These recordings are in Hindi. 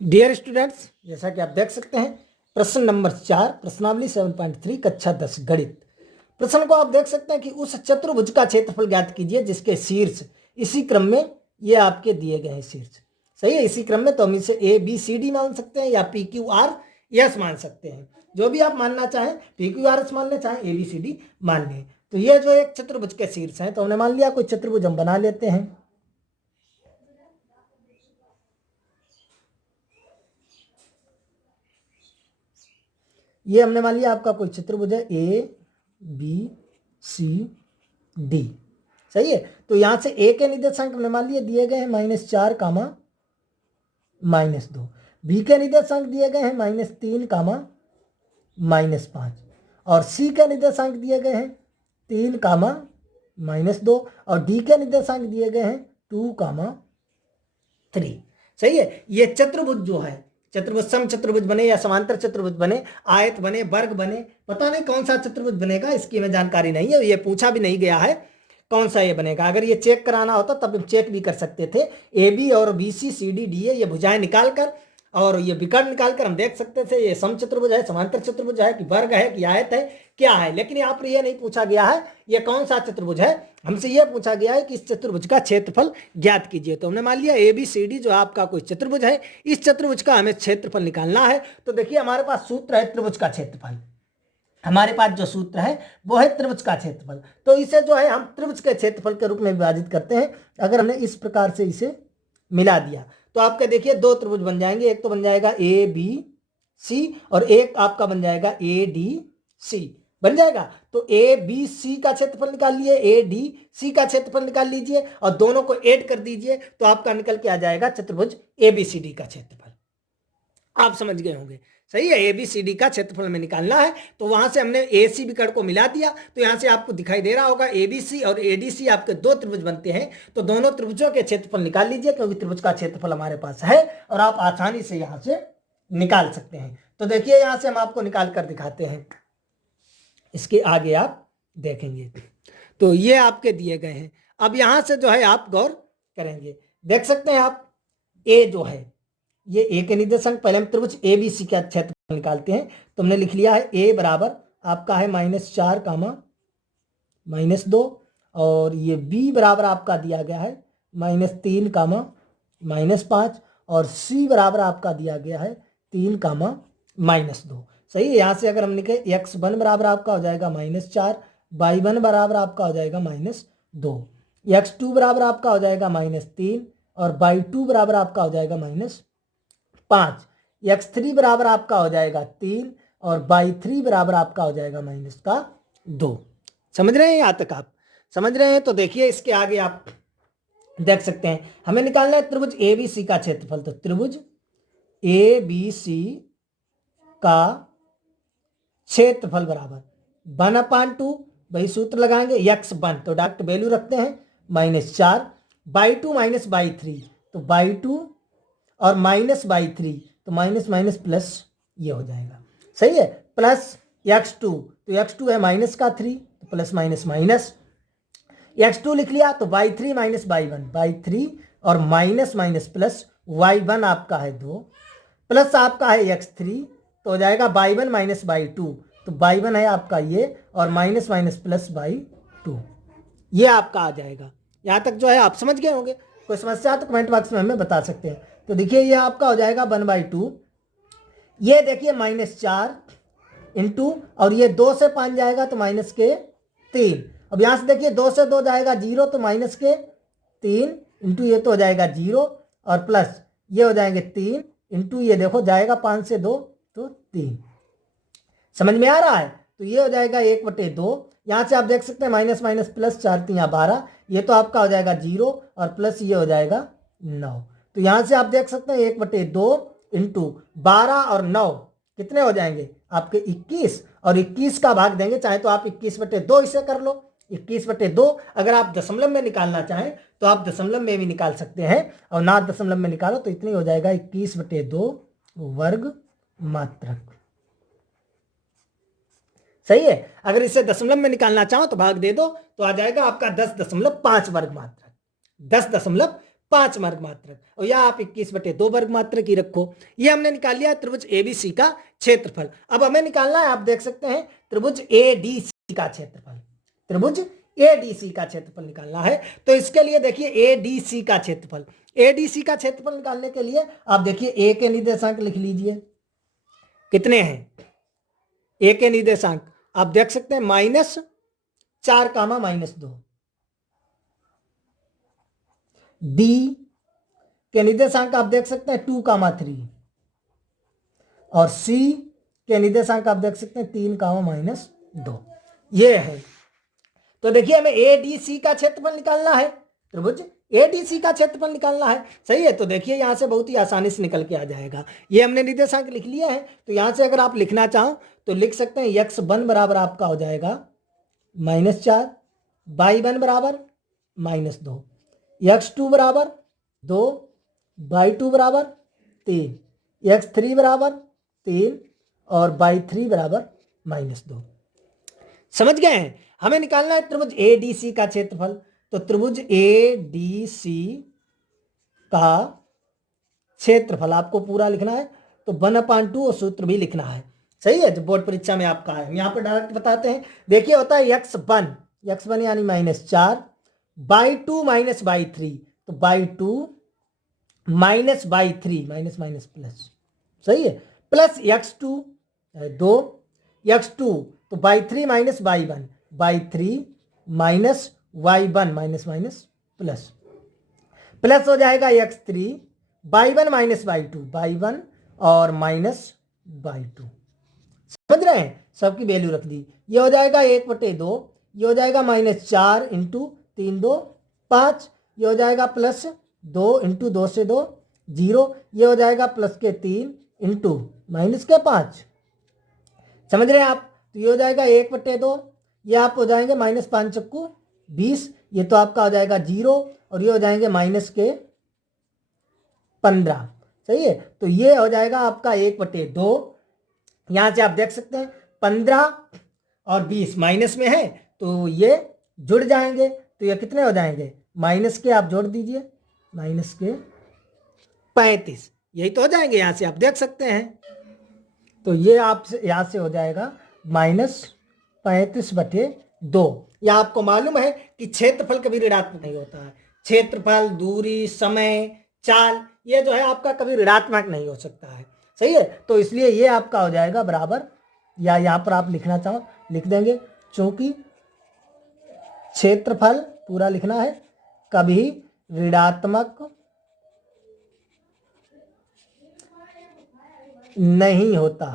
डियर स्टूडेंट्स, जैसा कि आप देख सकते हैं प्रश्न नंबर 4 प्रश्नावली 7.3 कक्षा 10 गणित। प्रश्न को आप देख सकते हैं कि उस चतुर्भुज का क्षेत्रफल ज्ञात कीजिए जिसके शीर्ष इसी क्रम में ये आपके दिए गए हैं शीर्ष। सही है, इसी क्रम में तो हम इसे ए बी सी डी मान सकते हैं या पी क्यू आर एस मान सकते हैं, जो भी आप मानना चाहें, पी क्यू आर एस मान लें चाहे ए बी सी डी मान लें। तो ये जो एक चतुर्भुज के शीर्ष हैं, तो हमने मान लिया कोई चतुर्भुज हम बना लेते हैं। ये हमने मान लिया आपका कोई चतुर्भुज है ए बी सी डी। सही है, तो यहां से ए के निर्देशांक हमने मान लिए दिए गए हैं -4 कामा -2, बी के निर्देशांक दिए गए हैं -3 कामा -5 और सी के निर्देशांक दिए गए हैं 3 कामा -2 और डी के निर्देशांक दिए गए हैं 2 कामा 3। सही है, ये चतुर्भुज जो है, चतुर्भुज सम चतुर्भुज बने या समांतर चतुर्भुज बने, आयत बने, वर्ग बने, पता नहीं कौन सा चतुर्भुज बनेगा, इसकी हमें जानकारी नहीं है, ये पूछा भी नहीं गया है कौन सा ये बनेगा। अगर ये चेक कराना होता तब हम चेक भी कर सकते थे। ए बी और B C C D D A ये भुजाएं निकाल कर और ये विकर्ण निकाल कर हम देख सकते थे ये सम चतुर्भुज है, समांतर चतुर्भुज है कि वर्ग है कि आयत है, क्या है। लेकिन यहाँ पर ये नहीं पूछा गया है ये कौन सा चतुर्भुज है, हमसे ये पूछा गया है कि इस चतुर्भुज का क्षेत्रफल ज्ञात कीजिए। तो हमने मान लिया ए बी सी डी जो आपका कोई चतुर्भुज है, इस चतुर्भुज का हमें क्षेत्रफल निकालना है। तो देखिए हमारे पास सूत्र है त्रिभुज का क्षेत्रफल, हमारे पास जो सूत्र है वो है त्रिभुज का क्षेत्रफल। तो इसे जो है हम त्रिभुज के क्षेत्रफल के रूप में विभाजित करते हैं। अगर हमने इस प्रकार से इसे मिला दिया तो आपका देखिए दो त्रिभुज बन जाएंगे, एक तो बन जाएगा ए बी सी और एक आपका बन जाएगा ए डी सी बन जाएगा। तो ए बी सी का क्षेत्रफल निकाल लिए, ए डी सी का क्षेत्रफल निकाल लीजिए और दोनों को ऐड कर दीजिए तो आपका निकल के आ जाएगा चतुर्भुज ए बी सी डी का क्षेत्रफल। आप समझ गए होंगे। सही है, ए बी सी डी का क्षेत्रफल में निकालना है। तो वहां से हमने ए सी विकर्ण को मिला दिया तो यहां से आपको दिखाई दे रहा होगा ए बी सी और ए डी सी आपके दो त्रिभुज बनते हैं। तो दोनों त्रिभुजों के क्षेत्रफल निकाल लीजिए क्योंकि त्रिभुज का क्षेत्रफल हमारे पास है और आप आसानी से यहां से निकाल सकते हैं। तो देखिए यहां से हम आपको निकाल कर दिखाते हैं, इसके आगे आप देखेंगे। तो ये आपके दिए गए हैं। अब यहां से जो है आप गौर करेंगे, देख सकते हैं आप ए जो है ये ए के निर्देशांक, पहले हम त्रिभुज ए बी सी का क्षेत्रफल निकालते हैं। तो हमने लिख लिया है ए बराबर आपका है -4 कामा -2 और ये बी बराबर आपका दिया गया है -3 कामा -5 और सी बराबर आपका दिया गया है 3 कामा -2। सही है, यहाँ से अगर हम लिखे x1 बराबर आपका हो जाएगा -4, y1 बराबर आपका हो जाएगा -2, x2 बराबर आपका हो जाएगा -3 और y2 बराबर आपका हो जाएगा -5, x3 बराबर आपका हो जाएगा 3 और y3 बराबर आपका हो जाएगा -2। समझ रहे हैं, यहाँ तक आप समझ रहे हैं। तो देखिए इसके आगे आप देख सकते हैं हमें निकालना है त्रिभुज ए बी सी का क्षेत्रफल। तो त्रिभुज ए बी सी का क्षेत्रफल बराबर 1/2, वही सूत्र लगाएंगे x1 तो डायरेक्ट वैल्यू रखते हैं -4, y2 -y3 तो y2 और -y3 तो माइनस प्लस ये हो जाएगा। सही है, प्लस x2 तो x2 है -3 तो प्लस माइनस x2 लिख लिया तो y3 -y1 y3 और माइनस प्लस y1 आपका है 2 प्लस आपका है x3 तो हो जाएगा y1 -y2 तो y1 है आपका ये और माइनस प्लस y2 ये आपका आ जाएगा। यहाँ तक जो है आप समझ गए होंगे। कोई समस्या तो कमेंट बॉक्स में हमें बता सकते हैं। तो देखिए ये आपका हो जाएगा 1/2, ये देखिए -4 इंटू और ये 2 से 5 जाएगा तो -3। अब यहाँ से देखिए 2 से 2 जाएगा 0 तो -3 इंटू ये तो हो जाएगा 0 और प्लस ये हो जाएंगे 3 इंटू ये देखो जाएगा 5 से 2 तो 3। समझ में आ रहा है। तो ये हो जाएगा 1/2। यहाँ से आप देख सकते हैं माइनस प्लस 4 3 12, ये तो आपका हो जाएगा 0 और प्लस ये हो जाएगा 9। तो यहाँ से आप देख सकते हैं 1/2 इंटू 12 और 9 कितने हो जाएंगे आपके 21 और 21 का भाग देंगे, चाहे तो आप 21/2 इसे कर लो। 21/2 अगर आप दशमलव में निकालना चाहें तो आप दशमलव में भी निकाल सकते हैं और ना दशमलव में निकालो तो इतनी हो जाएगा 21/2 वर्ग मात्रक। सही है, अगर इसे दशमलव में निकालना चाहो तो भाग दे दो तो आ जाएगा आपका 10.5 वर्ग मात्रक, 10.5 5 वर्ग मात्रक, और या आप 21/2 वर्ग मात्रक ही रखो। ये हमने निकाल लिया त्रिभुज एबीसी का क्षेत्रफल। अब हमें निकालना है, आप देख सकते हैं, त्रिभुज एडीसी का क्षेत्रफल। त्रिभुज एडीसी का क्षेत्रफल निकालना है। तो इसके लिए देखिए एडीसी का क्षेत्रफल, एडीसी का क्षेत्रफल निकालने के लिए आप देखिए ए के निर्देशांक लिख लीजिए। कितने हैं ए के निर्देशांक? आप देख सकते हैं -4, -2। डी के निर्देशांक आप देख सकते हैं 2, 3, और सी के निर्देशांक आप देख सकते हैं 3, -2। ये है। तो देखिए हमें एडीसी का क्षेत्रफल निकालना है, त्रिभुज एडीसी का क्षेत्रफल निकालना है। सही है। तो देखिए यहां से बहुत ही आसानी से निकल के आ जाएगा। ये हमने निर्देशांक लिख लिया है। तो यहां से अगर आप लिखना चाहो तो लिख सकते हैं x1 बराबर आपका हो जाएगा -4, y1 बराबर -2, x2 बराबर 2, y2 बराबर 3, x3 बराबर 3 और y3 बराबर -2। समझ गए हैं? हमें निकालना है त्रिभुज एडीसी का क्षेत्रफल। तो त्रिभुज एडीसी का क्षेत्रफल आपको पूरा लिखना है। तो 1/2 और सूत्र भी लिखना है। सही है, जो बोर्ड परीक्षा में आपका है। यहाँ पर डायरेक्ट बताते हैं। देखिए होता है x1 यानी -4, y2 -y3, तो y2 -y3, माइनस प्लस। सही है, प्लस x2 2, x2 तो y3 -y1, y3 -y1, minus plus, plus हो जाएगा x3, y1 -y2, y1 और -y2। समझ रहे हैं? सबकी वैल्यू रख दी। ये हो जाएगा 1/2, ये हो जाएगा -4 × 3 2 5, ये हो जाएगा +2 × 2 से 2 0, ये हो जाएगा +3 × -5। समझ रहे हैं आप? तो ये हो जाएगा 1/2, ये आप हो जाएंगे -5 × 20, ये तो आपका हो जाएगा 0, और ये हो जाएंगे -15। सही है। तो ये हो जाएगा आपका 1/2। यहां से आप देख सकते हैं 15 और 20 माइनस में है, तो ये जुड़ जाएंगे। तो ये कितने हो जाएंगे? माइनस के आप जोड़ दीजिए, -35, यही तो हो जाएंगे। यहां से आप देख सकते हैं। तो ये आप यहां से हो जाएगा -35/2। या आपको मालूम है कि क्षेत्रफल कभी ऋणात्मक नहीं होता है। क्षेत्रफल, दूरी, समय, चाल, ये जो है आपका कभी ऋणात्मक नहीं हो सकता है। सही है। तो इसलिए ये आपका हो जाएगा बराबर, या यहां पर आप लिखना चाहो लिख देंगे, चूंकि क्षेत्रफल पूरा लिखना है कभी ऋणात्मक नहीं होता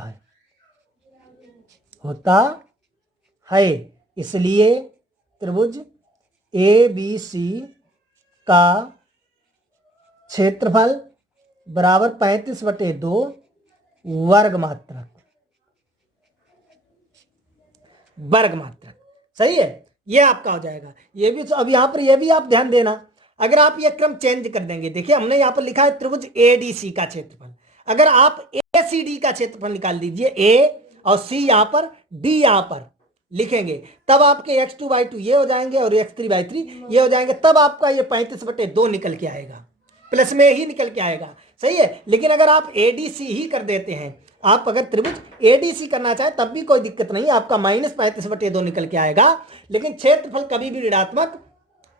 है, इसलिए त्रिभुज एबीसी का क्षेत्रफल बराबर 35/2 वर्ग मात्रक। सही है। ये आपका हो जाएगा। ये भी अब यहां पर ये भी आप ध्यान देना, अगर आप ये क्रम चेंज कर देंगे। देखिए हमने यहां पर लिखा है त्रिभुज एडीसी का क्षेत्रफल। अगर आप एसीडी का क्षेत्रफल निकाल दीजिए, ए और सी यहां पर, डी यहां पर लिखेंगे, तब आपके x2 y2 ये हो जाएंगे और x3 y3 ये हो जाएंगे। तब आपका ये 35/2 निकल के आएगा, प्लस में ही निकल के आएगा। सही है। लेकिन अगर आप एडीसी ही कर देते हैं, आप अगर त्रिभुज एडीसी करना चाहें तब भी कोई दिक्कत नहीं, आपका -35/2 निकल के आएगा। लेकिन क्षेत्रफल कभी भी ऋणात्मक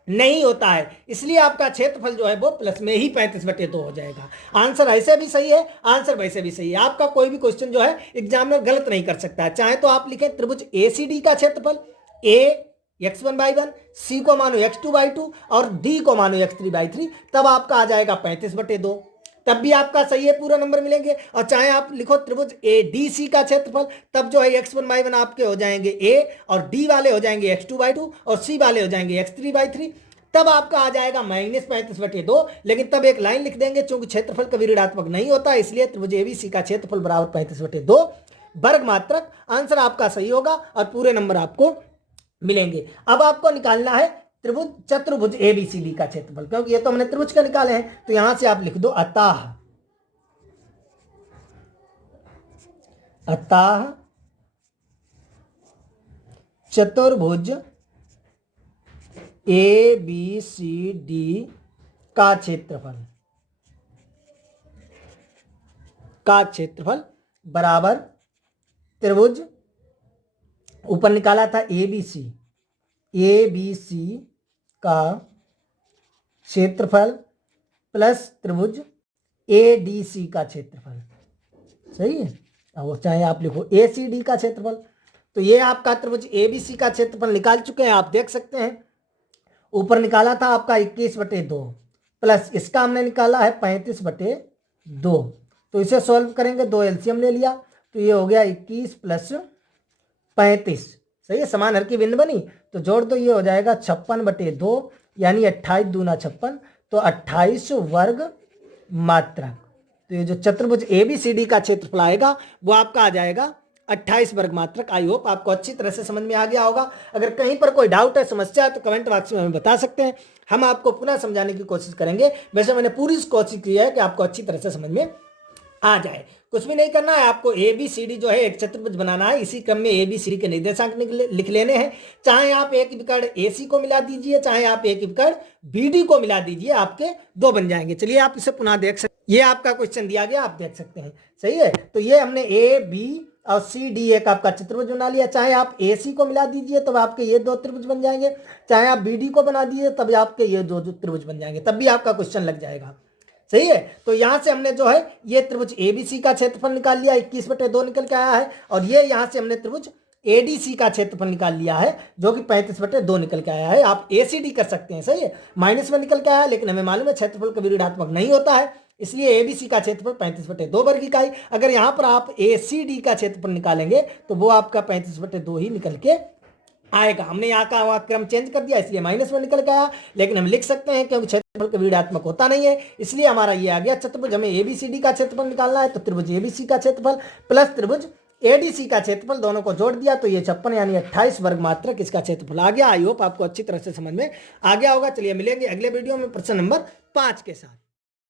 नहीं होता है, इसलिए आपका क्षेत्रफल जो है वो प्लस में ही 35/2 हो जाएगा। आंसर ऐसे भी सही है, आंसर वैसे भी सही है। आपका कोई भी क्वेश्चन जो है एग्जाम में गलत नहीं कर सकता है। चाहे तो आप लिखें त्रिभुज एसीडी का क्षेत्रफल, ए x1 y1, सी को मानो x2 y2 और डी को मानो x3 y3, तब आपका आ जाएगा 35/2, तब भी आपका सही है, पूरा नंबर मिलेंगे। और चाहे आप लिखो त्रिभुज एडीसी का क्षेत्रफल, तब जो है x1 y1 आपके हो जाएंगे a, और डी वाले हो जाएंगे x2 y2 और सी वाले हो जाएंगे x3 y3, तब आपका आ जाएगा -35/2। लेकिन तब एक लाइन लिख देंगे, चूंकि क्षेत्रफल कभी ऋणात्मक नहीं होता, इसलिए त्रिभुज एबीसी का क्षेत्रफल बराबर 35/2 वर्ग मात्रक। आंसर आपका सही होगा और पूरे नंबर आपको मिलेंगे। अब आपको निकालना है त्रिभुज चतुर्भुज एबीसीडी का क्षेत्रफल, क्योंकि ये तो हमने त्रिभुज का निकाले हैं। तो यहां से आप लिख दो अतः चतुर्भुज एबीसीडी का क्षेत्रफल बराबर त्रिभुज ऊपर निकाला था ए बी सी का क्षेत्रफल प्लस त्रिभुज ए डी सी का क्षेत्रफल। सही है। अब चाहे आप लिखो ए सी डी का क्षेत्रफल। तो ये आपका त्रिभुज ए बी सी का क्षेत्रफल निकाल चुके हैं, आप देख सकते हैं। ऊपर निकाला था आपका 21/2 प्लस इसका हमने निकाला है 35/2। तो इसे सॉल्व करेंगे, 2 एलसीएम ले लिया तो ये हो गया 21 प्लस 35। सही है, समान हर की भिन्न बनी तो जोड़ दो, ये हो जाएगा 56/2 यानी 28 दूना 56, तो 28 वर्ग मात्रक। तो ये जो चतुर्भुज ABCD का क्षेत्रफल आएगा वो आपका आ जाएगा 28 वर्ग मात्रक। आई होप आपको अच्छी तरह से समझ में आ गया होगा। अगर कहीं पर कोई डाउट है, समस्या है तो कमेंट बॉक्स में हमें बता सकते हैं, हम आपको पुनः समझाने की कोशिश करेंगे। वैसे मैंने पूरी कोशिश की है कि आपको अच्छी तरह से समझ में आ जाए। कुछ भी नहीं करना है, आपको ABCD जो है एक चतुर्भुज बनाना है। इसी क्रम में ABCD के निर्देशांक लिख लेने हैं। चाहे आप एक विकर्ण AC को मिला दीजिए, चाहे आप एक विकर्ण BD को मिला दीजिए, आपके 2 बन जाएंगे। चलिए आप इसे पुनः देख सकते, ये आपका क्वेश्चन दिया गया, आप देख सकते हैं। सही है, तो ये हमने AB और CD एक आपका चतुर्भुज बना लिया। चाहे आप AC को मिला दीजिए तब आपके ये 2 त्रिभुज बन जाएंगे, चाहे आप BD को बना दीजिए तब आपके ये 2 त्रिभुज बन जाएंगे, तब भी आपका क्वेश्चन लग जाएगा। सही है, तो यहां से हमने जो है ये त्रिभुज ABC का क्षेत्रफल निकाल लिया, 21/2 निकल के आया है। और ये यहां से हमने त्रिभुज ADC का क्षेत्रफल निकाल लिया है जो कि 35/2 निकल के आया है। आप ACD कर सकते हैं। सही है, माइनस में निकल के आया, लेकिन हमें मालूम है क्षेत्रफल कभी ऋणात्मक नहीं होता है, इसलिए ABC का क्षेत्रफल 35/2 वर्ग इकाई। अगर यहां पर आप ACD का क्षेत्रफल निकालेंगे तो वो आपका 35/2 ही निकल के आएगा। हमने यहाँ का क्रम चेंज कर दिया, इसलिए माइनस में निकल के आया, लेकिन हम लिख सकते हैं क्योंकि क्षेत्रफल कभी ऋणात्मक होता नहीं है, इसलिए हमारा ये आ गया चतुर्भुज। हमें ABCD का क्षेत्रफल निकालना है तो त्रिभुज ABC का क्षेत्रफल प्लस त्रिभुज ADC का क्षेत्रफल, दोनों को जोड़ दिया तो ये 56 यानी 28 वर्ग मात्रक इसका क्षेत्रफल आ गया। आई होप आपको अच्छी तरह से समझ में आ गया होगा। चलिए मिलेंगे अगले वीडियो में प्रश्न नंबर 5 के साथ।